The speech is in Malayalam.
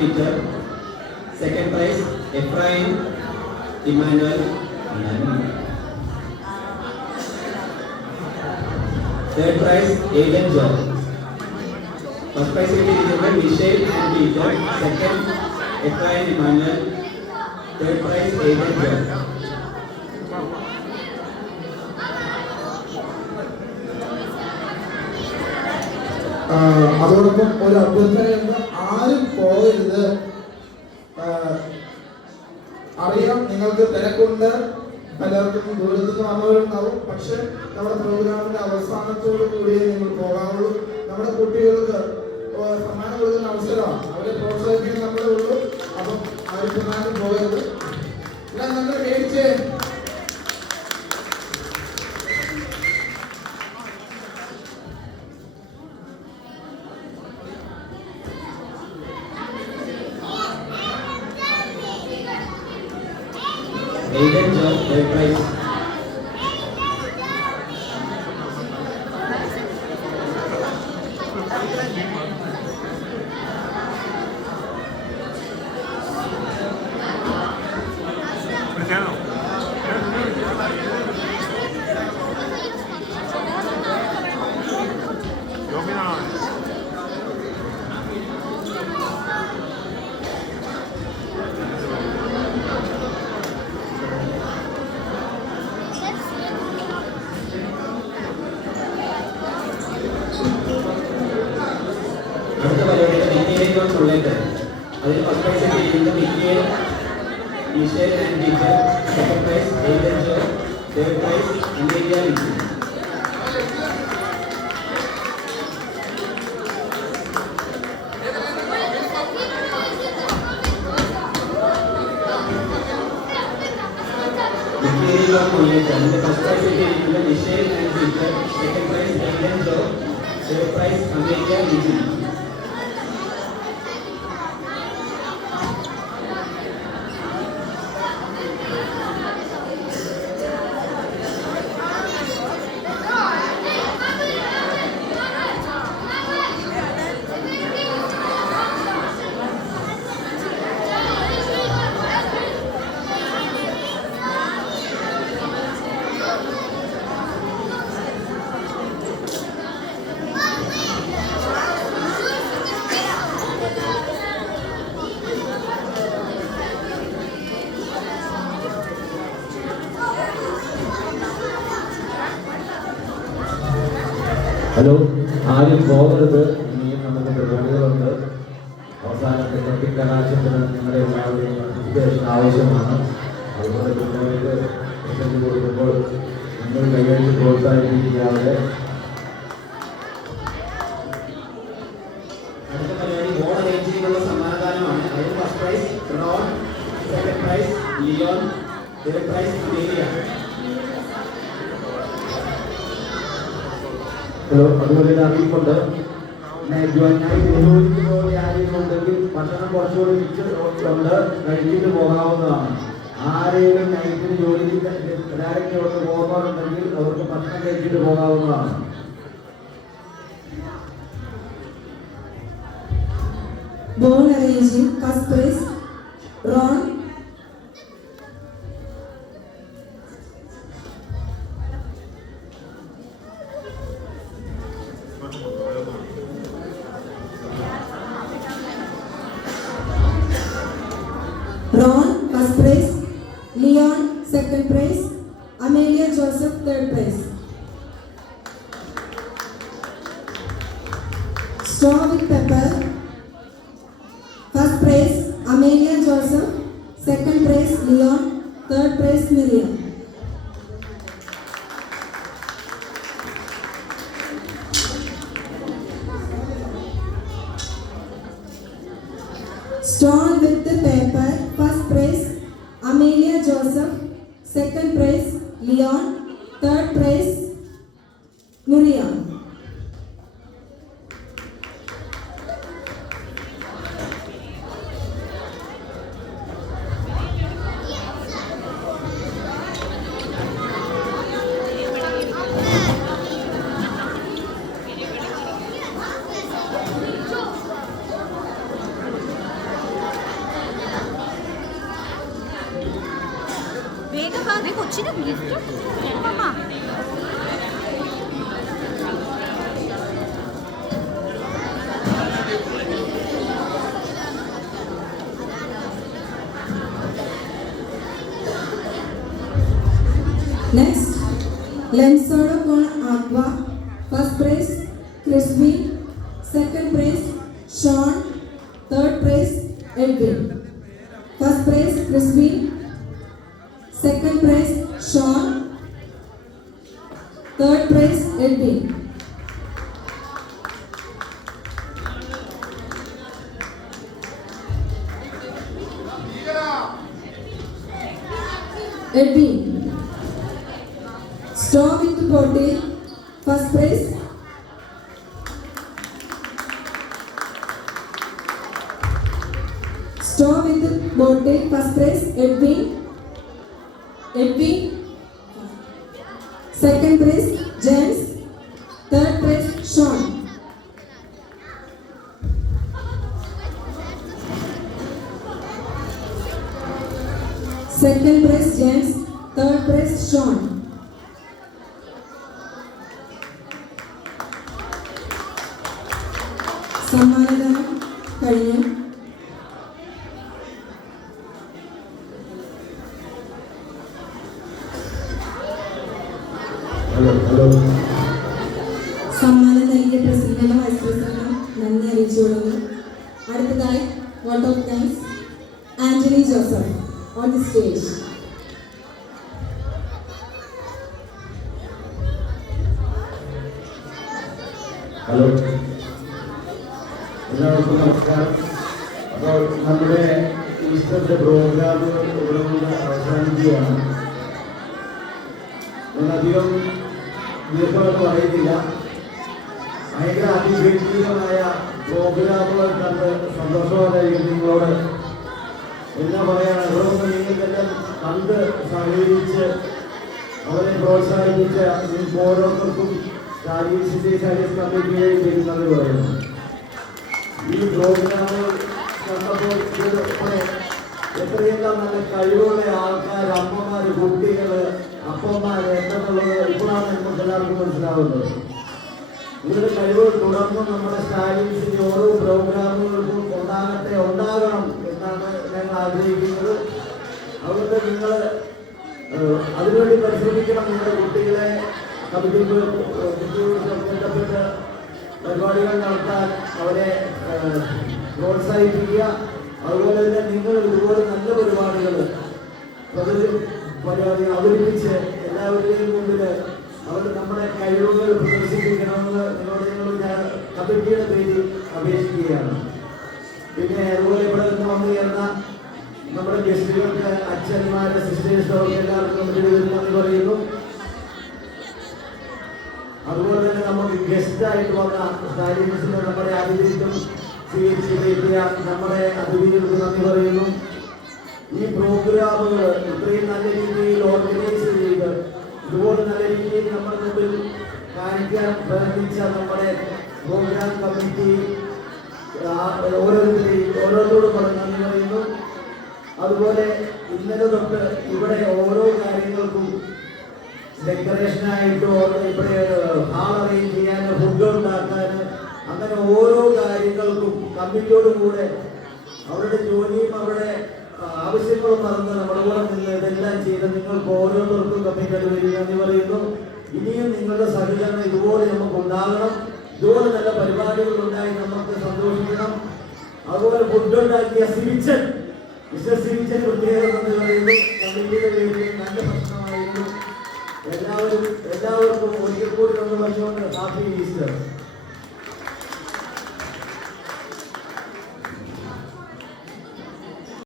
Peter. Second prize, Ephraim Emmanuel. Third prize, Aiden John. First prize is Michelle and Peter. Second, Ephraim Emmanuel. Third prize, Aiden John. അതോടൊപ്പം ഒരു അഭ്യർത്ഥനയുണ്ട്, ആരും പോകരുത്. അറിയാം നിങ്ങൾക്ക് തിരക്കുണ്ട്, പലർക്കും ദൂരത്തു നിന്ന് വന്നവരുണ്ടാവും. പക്ഷെ നമ്മുടെ പ്രോഗ്രാമിന്റെ അവസാനത്തോടു കൂടിയേ നിങ്ങൾ പോകാവുള്ളൂ. നമ്മുടെ കുട്ടികൾക്ക് സമ്മാനം കൊടുക്കുന്ന അവസരമാണ്, അവരെ പ്രോത്സാഹിപ്പിക്കാൻ നമ്മളേ ഉള്ളൂ. അപ്പം ആരും സമ്മാനം പോകരുത്. എല്ലാം നമ്മൾ മേടിച്ചേ. Aiden John, third prize. അടുത്ത പരിപാടിയുടെ മിന്നിയിലേക്കുള്ളത് അതിൽ ഫസ്റ്റ് പ്രൈസ് കിട്ടിയിരിക്കുന്നത് Michelle and teacher. Second prize Aiden Joe. Third prize Amelia Liji. അതിന്റെ ഫസ്റ്റ് പ്രൈസ് കിട്ടിയിരിക്കുന്നത് Michelle and teacher. Second prize Aiden Joe. Third prize Amelia Liji. Hello, ആരും പോകരുത്. ഇനിയും നമുക്ക് പരിപാടികളുണ്ട്. അവസാനത്തെ കലാശത്തിന് നിങ്ങളുടെ എല്ലാവരുടെയും പാർട്ടിസിപ്പേഷൻ ആവശ്യമാണ്. അതുപോലെ കുട്ടികൾക്ക് പ്രസന്റ് കൊടുക്കുമ്പോൾ നിങ്ങൾ കൈകാര്യം പ്രോത്സാഹിപ്പിക്കാതെ. അടുത്ത പരിപാടി ബോൾ അറേഞ്ചിങ്ങിനുള്ള സമാധാനമാണ്. അതിൽ first prize Ron, second prize Leon, third prize Amelia. Hello, അതുപോലെ അറിയിപ്പുണ്ട്. പോലെ ആരെങ്കിലും ഉണ്ടെങ്കിൽ ഭക്ഷണം കുറച്ചുകൂടി മിച്ചുണ്ട്, കഴിച്ചിട്ട് പോകാവുന്നതാണ്. ആരെങ്കിലും നൈറ്റിന് ജോലിക്ക് ഡയറക്റ്റ് അവിടെ പോകുന്നവരുണ്ടെങ്കിൽ അവർക്ക് ഭക്ഷണം കഴിച്ചിട്ട് പോകാവുന്നതാണ്. Ball arranging, first prize Ron. Ron, first prize. Leon, second prize. Amelia Joseph, third prize. Straw with pepper. First prize Amelia Joseph. Second prize Leon. Third prize Miriam. Straw with the paper. First prize Amelia Joseph. Second prize Leon. Third prize Miriam. Mummy കൊച്ചിന് ഗിഫ്റ്റും മമ്മ Next, Lensodo con Aqua. First prize, Crispy. Second prize, Sean. Third prize, Edwin. First prize, Crispy. Second prize, Sean. Third prize, Edwin. Edwin. Straw with bottle. First prize. Straw with bottle. First prize. Edwin. Second prize. James. Third prize. Sean. Second prize. James. Third prize. Sean. സമ്മാനദാനം കഴിഞ്ഞു. സമ്മാനം നൽകിയ പ്രസിഡന്റിനും വൈസ് പ്രസിഡന്റിനും നന്ദി അറിയിച്ചു കൊടുക്കുന്നു. അടുത്തതായി vote of thanks Antony Joseph on the stage. Hello, എല്ലാവർക്കും നമസ്കാരം. അപ്പോൾ നമ്മുടെ ഈസ്റ്ററിന്റെ പ്രോഗ്രാമുകൾ ഇവിടെ കൊണ്ട് അവസാനിക്കുകയാണ്. ഞാനധികം ദീർഘമൊന്നും അറിയുന്നില്ല. ഭയങ്കര അതിഗംഭീരമായ പ്രോഗ്രാമുകൾ കണ്ട് സന്തോഷമായിരിക്കും. നിങ്ങളോട് എന്നാ പറയാണ്, ഇവിടെ നിന്ന് നിങ്ങൾക്കെല്ലാം കണ്ട് സഹകരിച്ച് അവരെ പ്രോത്സാഹിപ്പിച്ച നിങ്ങൾക്ക് ഓരോരുത്തർക്കും ചാരീസ് കമ്മിറ്റിയെ ചെയ്യുന്നത് പറയുന്നു. ഈ പ്രോഗ്രാമുകൾ കണ്ടപ്പോൾ എത്രയെല്ലാം നല്ല കഴിവുള്ള ആൾക്കാർ, അമ്മമാർ, കുട്ടികൾ, അപ്പന്മാർ എന്നുള്ളത് ഇപ്പോഴാണ് നമുക്ക് എല്ലാവർക്കും മനസ്സിലാവുന്നത്. ഇവരുടെ കഴിവുകൾ തുടർന്നും നമ്മുടെ സ്റ്റാലിൻസിന്റെ ഓരോ പ്രോഗ്രാമുകൾക്കും ഉണ്ടാകണം എന്നാണ് ഞങ്ങൾ ആഗ്രഹിക്കുന്നത്. അതുകൊണ്ട് നിങ്ങൾ അതിനുവേണ്ടി പരിശ്രമിക്കണം. നിങ്ങളുടെ കുട്ടികളെ ബന്ധപ്പെട്ട് പരിപാടികൾ നടത്താൻ അവരെ പ്രോത്സാഹിപ്പിക്കുക. അതുപോലെ തന്നെ നിങ്ങൾ ഇതുപോലെ നല്ല പരിപാടികൾ അവതരിപ്പിച്ച് എല്ലാവരുടെയും മുമ്പിൽ നമ്മുടെ കഴിവുകൾ പ്രദർശിപ്പിക്കണമെന്ന് നിങ്ങളോട് ഞാൻ കമ്മിറ്റിയുടെ പേരിൽ അപേക്ഷിക്കുകയാണ്. പിന്നെ അതുപോലെ ഇവിടെ നിന്ന് വന്നു ചേർന്ന നമ്മുടെ ഗസ്റ്റുകൾക്ക്, അച്ഛന്മാരെ, സിസ്റ്റേഴ്സ്, അവർക്ക് എല്ലാവർക്കും നന്ദി പറയുന്നു. അതുപോലെ തന്നെ നമുക്ക് ഗസ്റ്റായിട്ട് വന്ന സ്റ്റാലിൻസിന് നമ്മുടെ അതിഥിത്വം സ്വീകരിച്ച നമ്മുടെ അതിഥികൾക്ക് നന്ദി പറയുന്നു. ഈ പ്രോഗ്രാമുകൾ ഇത്രയും നല്ല രീതിയിൽ ഓർഗനൈസ് ചെയ്ത് ഇതുപോലെ നല്ല രീതിയിൽ നമ്മുടെ മുമ്പിൽ കാണിക്കാൻ പ്രയത്നിച്ച നമ്മുടെ പ്രോഗ്രാം കമ്മിറ്റി ഓരോരുത്തരോടും നന്ദി പറയുന്നു. അതുപോലെ ഇന്നലെ തൊട്ട് ഇവിടെ ഓരോ കാര്യങ്ങൾക്കും ഡെക്കറേഷനായിട്ടോ ഇവിടെ ഹാൾ അറേഞ്ച് ചെയ്യാൻ, ഫുഡ് ഉണ്ടാക്കാൻ, അങ്ങനെ ഓരോ കാര്യങ്ങൾക്കും കമ്മിറ്റിയോടും കൂടെ അവരുടെ ജോലിയും അവരുടെ ആവശ്യങ്ങളും മറന്ന് നമ്മുടെ കൂടെ നിന്ന് ഇതെല്ലാം ചെയ്ത് നിങ്ങൾക്ക് ഓരോരുത്തർക്കും കമ്മിറ്റിയോട് വരിക എന്ന് പറയുന്നു. ഇനിയും നിങ്ങളുടെ സഹകരണം ഇതുപോലെ നമുക്ക് ഉണ്ടാകണം. ഇതുപോലെ നല്ല പരിപാടികൾ ഉണ്ടായി നമുക്ക് സന്തോഷിക്കണം. അതുപോലെ ഫുഡ് ഉണ്ടാക്കിയ സിവിച്ചൻ, മിസ്റ്റർ സിവിച്ചൻ പ്രത്യേകം എന്ന് പറയുന്നു. കമ്മിറ്റിയുടെ പേരിൽ നല്ല ഭക്ഷണമായിരുന്നു. എല്ലാവർക്കും ഒരിക്കൽ കൂടി നമ്മൾ പറഞ്ഞുകൊണ്ട് ഹാപ്പി ഈസ്റ്റർ.